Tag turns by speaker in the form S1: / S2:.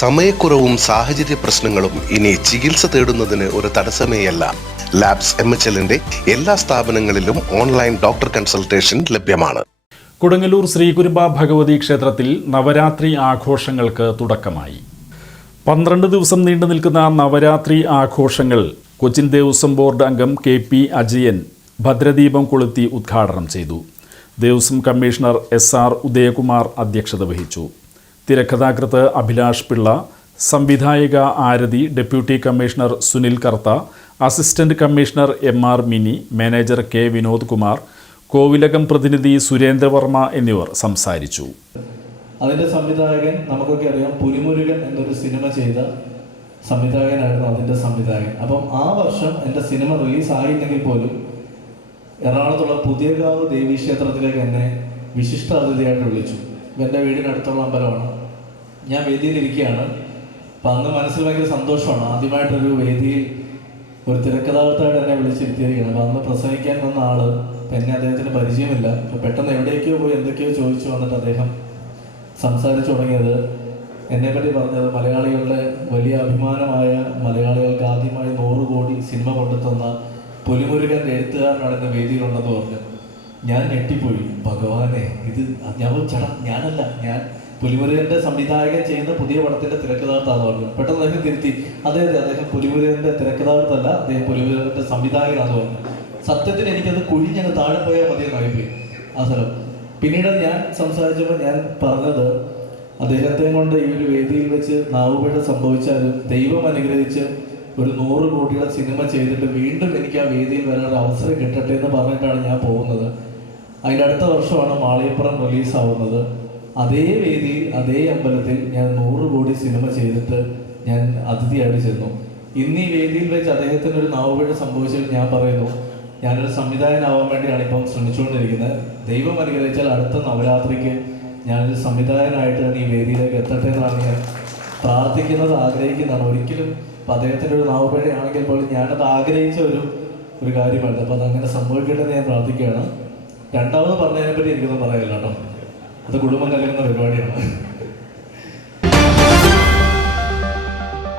S1: സമയക്കുറവും സാഹചര്യ പ്രശ്നങ്ങളും ഇനി ചികിത്സ തേടുന്നതിന് ഒരു തടസ്സമേയല്ല. ലാബ്സ് എം എച്ച് എല്ലിന്റെ എല്ലാ സ്ഥാപനങ്ങളിലും ഓൺലൈൻ ഡോക്ടർ കൺസൾട്ടേഷൻ ലഭ്യമാണ്.
S2: കൊടുങ്ങല്ലൂർ ശ്രീകുരുമ്പ ഭഗവതി ക്ഷേത്രത്തിൽ നവരാത്രി ആഘോഷങ്ങൾക്ക് തുടക്കമായി. പന്ത്രണ്ട് ദിവസം നീണ്ടു നിൽക്കുന്ന നവരാത്രി ആഘോഷങ്ങൾ കൊച്ചിൻ ദേവസ്വം ബോർഡ് അംഗം കെ പി അജയൻ ഭദ്രദീപം കൊളുത്തി ഉദ്ഘാടനം ചെയ്തു. Devaswom commissioner S R Udayakumar അധ്യക്ഷത വഹിച്ചു. തിരക്കഥാകൃത്ത് Abhilash Pillai സംവിധായിക Aarathi deputy commissioner Sunil Kartha assistant commissioner M R Mini manager K Vinod Kumar കോവിലകം പ്രതിനിധി സുരേന്ദ്രവർമ്മ എന്നിവർ സംസാരിച്ചു.
S3: അതിന്റെ സംവിധായകൻ നമുക്കൊക്കെ അറിയാം പുലിമുരുകൻ എന്നൊരു സിനിമ ചെയ്ത സംവിധായകനായിരുന്നു അതിന്റെ സംവിധായകൻ. അപ്പം ആ വർഷം എന്റെ സിനിമ റിലീസ് ആയില്ലെങ്കിൽ പോലും എറണാകുളത്തുള്ള പുതിയകാവ് ദേവീ ക്ഷേത്രത്തിലേക്ക് എന്നെ വിശിഷ്ട അതിഥിയായിട്ട് വിളിച്ചു. എന്റെ വീടിനടുത്തുള്ള അമ്പലമാണ്. ഞാൻ വേദിയിലിരിക്കുകയാണ്. അപ്പം അന്ന് മനസ്സിൽ ഭയങ്കര സന്തോഷമാണ്. ആദ്യമായിട്ടൊരു വേദിയിൽ ഒരു തിരക്കഥാകൃത്തായിട്ട് എന്നെ വിളിച്ചിരുത്തിയിരിക്കുകയാണ്. അപ്പം അന്ന് പ്രസംഗിക്കാൻ വന്ന ആൾ എന്നെ അദ്ദേഹത്തിന് പരിചയമില്ല. അപ്പം പെട്ടെന്ന് എവിടേക്കോ പോയി എന്തൊക്കെയോ ചോദിച്ചു വന്നിട്ട് അദ്ദേഹം സംസാരിച്ചു തുടങ്ങിയത്. എന്നെപ്പറ്റി പറഞ്ഞത് മലയാളികളുടെ വലിയ അഭിമാനമായ മലയാളികൾക്ക് ആദ്യമായി നൂറ് കോടി സിനിമ കൊണ്ടുതന്ന പുലിമുരുകന്റെ എഴുത്തുകാരനാണ് ഇന്ന് വേദിയിലുണ്ടെന്ന് പറഞ്ഞു. ഞാൻ ഞെട്ടിപ്പോയി. ഭഗവാനെ ഇത് ഞാൻ ചേട്ടാ ഞാനല്ല. ഞാൻ പുലിമുരുകന്റെ സംവിധായകൻ ചെയ്യുന്ന പുതിയ പടത്തിന്റെ തിരക്കഥാകൃത്താന്ന് പറഞ്ഞു. പെട്ടെന്ന് അദ്ദേഹം തിരുത്തി. അതെ അതെ അദ്ദേഹം പുലിമുരുകന്റെ തിരക്കഥാകൃത്തല്ല അദ്ദേഹം പുലിമുരുകന്റെ സംവിധായകനാന്ന് പറഞ്ഞു. സത്യത്തിൽ എനിക്കത് കുഴിഞ്ഞങ്ങ് താഴെ പോയാൽ മതി എന്നായിപ്പോയി ആ സ്ഥലം. പിന്നീട് ഞാൻ സംസാരിച്ചപ്പോൾ ഞാൻ പറഞ്ഞത് അദ്ദേഹത്തെ കൊണ്ട് ഈ ഒരു വേദിയിൽ വെച്ച് നാവുപിഴ സംഭവിച്ചാലും ദൈവം അനുഗ്രഹിച്ച് ഒരു നൂറ് കോടിയുടെ സിനിമ ചെയ്തിട്ട് വീണ്ടും എനിക്ക് ആ വേദിയിൽ വരാനുള്ള അവസരം കിട്ടട്ടെ എന്ന് പറഞ്ഞിട്ടാണ് ഞാൻ പോകുന്നത്. അതിന്റെ അടുത്ത വർഷമാണ് മാളിയപ്പുറം റിലീസാവുന്നത്. അതേ വേദിയിൽ അതേ അമ്പലത്തിൽ ഞാൻ നൂറ് കോടി സിനിമ ചെയ്തിട്ട് ഞാൻ അതിഥിയായിട്ട് ചെന്നു. ഇന്ന് ഈ വേദിയിൽ വെച്ച് അദ്ദേഹത്തിന് ഒരു നാവുപിഴ സംഭവിച്ചത് ഞാൻ പറയുന്നു ഞാനൊരു സംവിധായകനാവാൻ വേണ്ടിയാണ് ഇപ്പം ശ്രമിച്ചുകൊണ്ടിരിക്കുന്നത്. ദൈവം അനുഗ്രഹിച്ചാൽ അടുത്ത നവരാത്രിക്ക് ഞാനൊരു സംവിധായകനായിട്ട് ഈ വേദിയിലേക്ക് എത്തട്ടെ എന്നാണ് ഞാൻ പ്രാർത്ഥിക്കുന്നത് ആഗ്രഹിക്കുന്നതാണ്. ഒരിക്കലും ഇപ്പം അദ്ദേഹത്തിന്റെ ഒരു നാവുപിഴയാണെങ്കിൽ പോലും ഞാനത് ആഗ്രഹിച്ച ഒരു ഒരു കാര്യമായിരുന്നു അപ്പോൾ അതങ്ങനെ സംഭവിക്കട്ടെ എന്ന് ഞാൻ പ്രാർത്ഥിക്കുകയാണ്. രണ്ടാമത് പറഞ്ഞതിനെ പറ്റി എനിക്കൊന്നും പറയാനില്ല കേട്ടോ. അത് കുടുംബം കലങ്ങുന്ന പരിപാടിയാണ്.